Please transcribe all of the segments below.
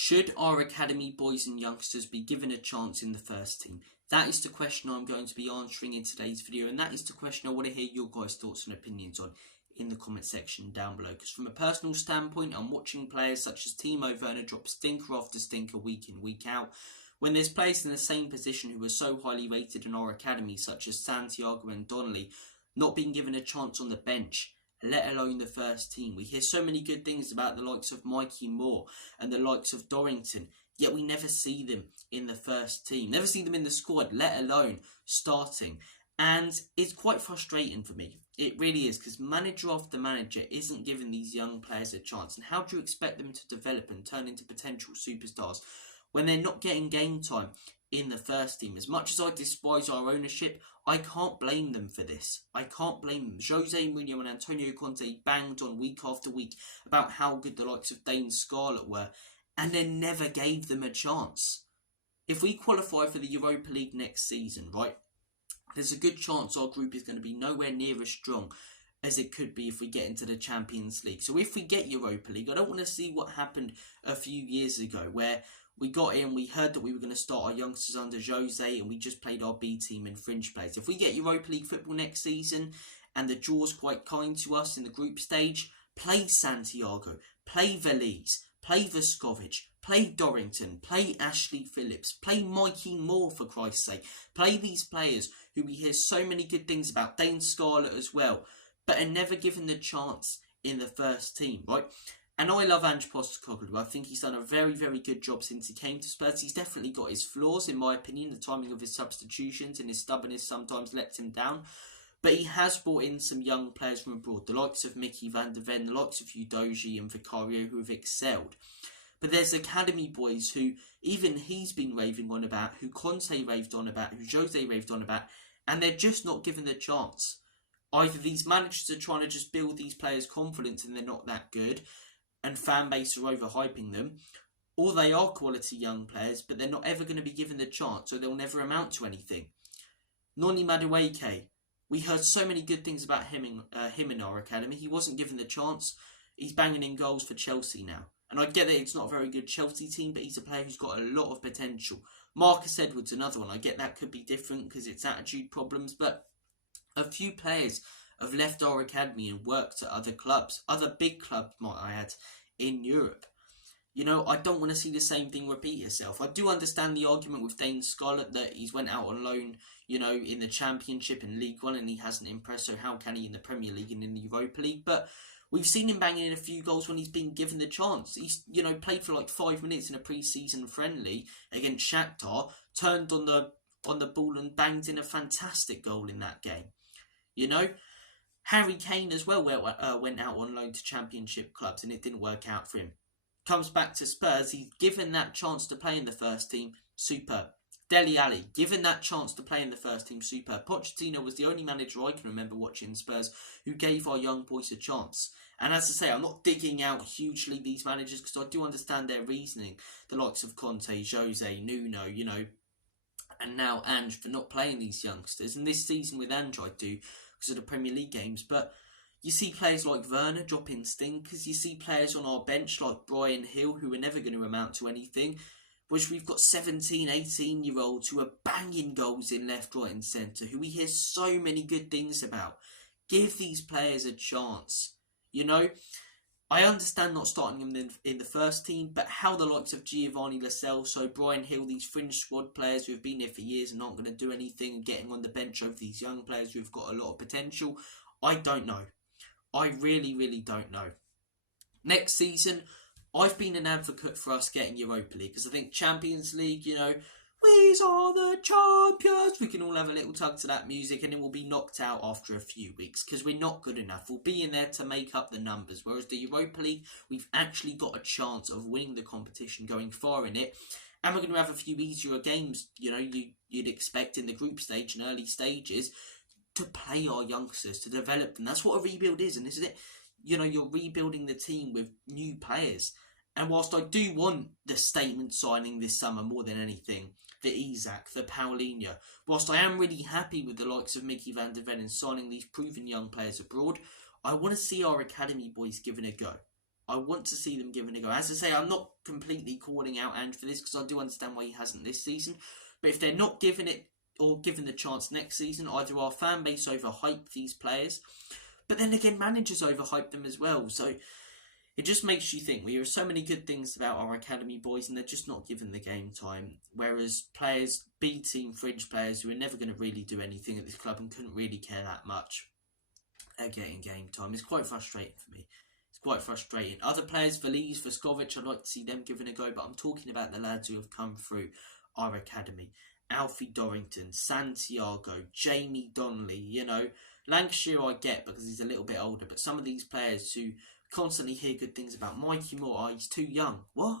Should our academy boys and youngsters be given a chance in the first team? That is the question I'm going to be answering in today's video, and that is the question I want to hear your guys' thoughts and opinions on in the comment section down below. Because from a personal standpoint, I'm watching players such as Timo Werner drop stinker after stinker week in, week out. When there's players in the same position who are so highly rated in our academy, such as Santiago and Donnelly, not being given a chance on the bench, let alone the first team. We hear so many good things about the likes of Mikey Moore and the likes of Dorrington, yet we never see them in the first team. Never see them in the squad, let alone starting. And it's quite frustrating for me. It really is, because manager after manager isn't giving these young players a chance. And how do you expect them to develop and turn into potential superstars when they're not getting game time in the first team? As much as I despise our ownership, I can't blame them for this. I can't blame them. Jose Mourinho and Antonio Conte banged on week after week about how good the likes of Dane Scarlett were, and then never gave them a chance. If we qualify for the Europa League next season, right, there's a good chance our group is going to be nowhere near as strong as it could be if we get into the Champions League. So if we get Europa League, I don't want to see what happened a few years ago, where we got in, we heard that we were going to start our youngsters under Jose, and we just played our B team in fringe plays. If we get Europa League football next season, and the draw's quite kind to us in the group stage, play Santiago, play Veliz, play Vuskovic, play Dorrington, play Ashley Phillips, play Mikey Moore, for Christ's sake. Play these players who we hear so many good things about, Dane Scarlett as well, but are never given the chance in the first team, right? And I love Ange Postecoglou. I think he's done a very, very good job since he came to Spurs. He's definitely got his flaws, in my opinion. The timing of his substitutions and his stubbornness sometimes lets him down. But he has brought in some young players from abroad, the likes of Mickey van der Ven, the likes of Udogie and Vicario, who have excelled. But there's academy boys who even he's been raving on about, who Conte raved on about, who Jose raved on about, and they're just not given the chance. Either these managers are trying to just build these players' confidence and they're not that good, and fan base are overhyping them, or they are quality young players, but they're not ever going to be given the chance, so they'll never amount to anything. Noni Madueke, we heard so many good things about him in our academy. He wasn't given the chance. He's banging in goals for Chelsea now. And I get that it's not a very good Chelsea team, but he's a player who's got a lot of potential. Marcus Edwards, another one. I get that could be different because it's attitude problems, but a few players have left our academy and worked at other clubs, other big clubs, might I add, in Europe. You know, I don't want to see the same thing repeat itself. I do understand the argument with Dane Scarlett that he's went out on loan, you know, in the Championship and League One, and he hasn't impressed, so how can he in the Premier League and in the Europa League? But we've seen him banging in a few goals when he's been given the chance. He's, you know, played for like 5 minutes in a pre-season friendly against Shakhtar, turned on the ball and banged in a fantastic goal in that game. You know, Harry Kane as well went out on loan to Championship clubs and it didn't work out for him. Comes back to Spurs, he's given that chance to play in the first team, superb. Dele Alli, given that chance to play in the first team, superb. Pochettino was the only manager I can remember watching Spurs who gave our young boys a chance. And as I say, I'm not digging out hugely these managers because I do understand their reasoning. The likes of Conte, Jose, Nuno, you know, and now Ange for not playing these youngsters. And this season with Ange I do because of the Premier League games. But you see players like Werner dropping stinkers. You see players on our bench like Brian Hill who are never going to amount to anything. Which we've got 17, 18-year-olds who are banging goals in left, right and centre, who we hear so many good things about. Give these players a chance. You know, I understand not starting them in the first team, but how the likes of Giovanni Lo Celso, Brian Hill, these fringe squad players who have been here for years and aren't going to do anything, and getting on the bench over these young players who've got a lot of potential, I don't know. I really, really don't know. Next season, I've been an advocate for us getting Europa League because I think Champions League, you know, we are the champions. We can all have a little tug to that music and then we'll be knocked out after a few weeks because we're not good enough. We'll be in there to make up the numbers. Whereas the Europa League, we've actually got a chance of winning the competition, going far in it. And we're going to have a few easier games, you know, you'd expect in the group stage and early stages to play our youngsters, to develop them. That's what a rebuild is, and isn't it? You know, you're rebuilding the team with new players. And whilst I do want the statement signing this summer more than anything, the Isak, the Paulinho, whilst I am really happy with the likes of Mickey van der Ven and signing these proven young players abroad, I want to see our academy boys given a go. I want to see them given a go. As I say, I'm not completely calling out Ange for this because I do understand why he hasn't this season. But if they're not given it or given the chance next season, either our fan base overhype these players, but then again, managers overhype them as well. So it just makes you think. We hear so many good things about our academy boys and they're just not given the game time. Whereas players, B-team fringe players who are never going to really do anything at this club and couldn't really care that much, are getting game time. It's quite frustrating for me. It's quite frustrating. Other players, Veliz, Voskovic, I'd like to see them given a go, but I'm talking about the lads who have come through our academy. Alfie Dorrington, Santiago, Jamie Donnelly, you know. Lancashire I get because he's a little bit older, but some of these players who constantly hear good things about Mikey Moore, he's too young. What?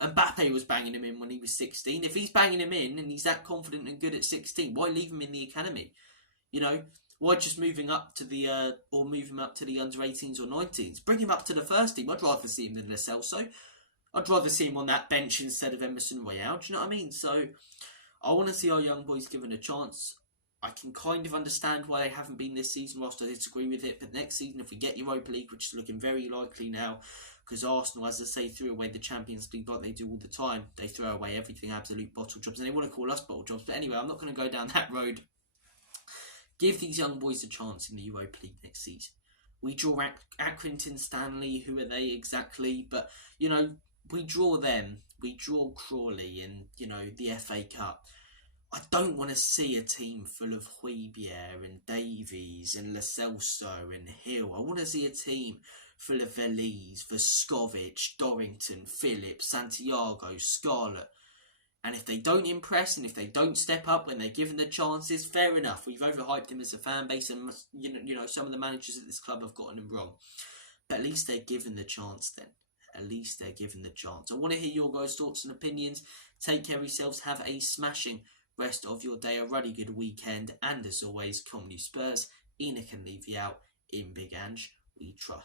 Mbappe was banging him in when he was 16. If he's banging him in and he's that confident and good at 16, why leave him in the academy? You know, why just moving up to the or move him up to the under 18s or 19s? Bring him up to the first team. I'd rather see him than Lo Celso. I'd rather see him on that bench instead of Emerson Royale. Do you know what I mean? So I want to see our young boys given a chance. I can kind of understand why they haven't been this season, whilst I disagree with it. But next season, if we get Europa League, which is looking very likely now, because Arsenal, as I say, threw away the Champions League like they do all the time. They throw away everything, absolute bottle jobs. And they want to call us bottle jobs. But anyway, I'm not going to go down that road. Give these young boys a chance in the Europa League next season. We draw Accrington Stanley. Who are they exactly? But, you know, we draw them. We draw Crawley and, you know, the FA Cup. I don't want to see a team full of Højbjerg and Davies and Lo Celso and Hill. I want to see a team full of Veliz, Voskovic, Dorrington, Phillips, Santiago, Scarlett. And if they don't impress and if they don't step up when they're given the chances, fair enough. We've overhyped him as a fan base and, you know, some of the managers at this club have gotten him wrong. But at least they're given the chance then. At least they're given the chance. I want to hear your guys' thoughts and opinions. Take care of yourselves. Have a smashing rest of your day. A really good weekend. And as always, come on you Spurs. Enoch can leave you out. In Big Ange, we trust.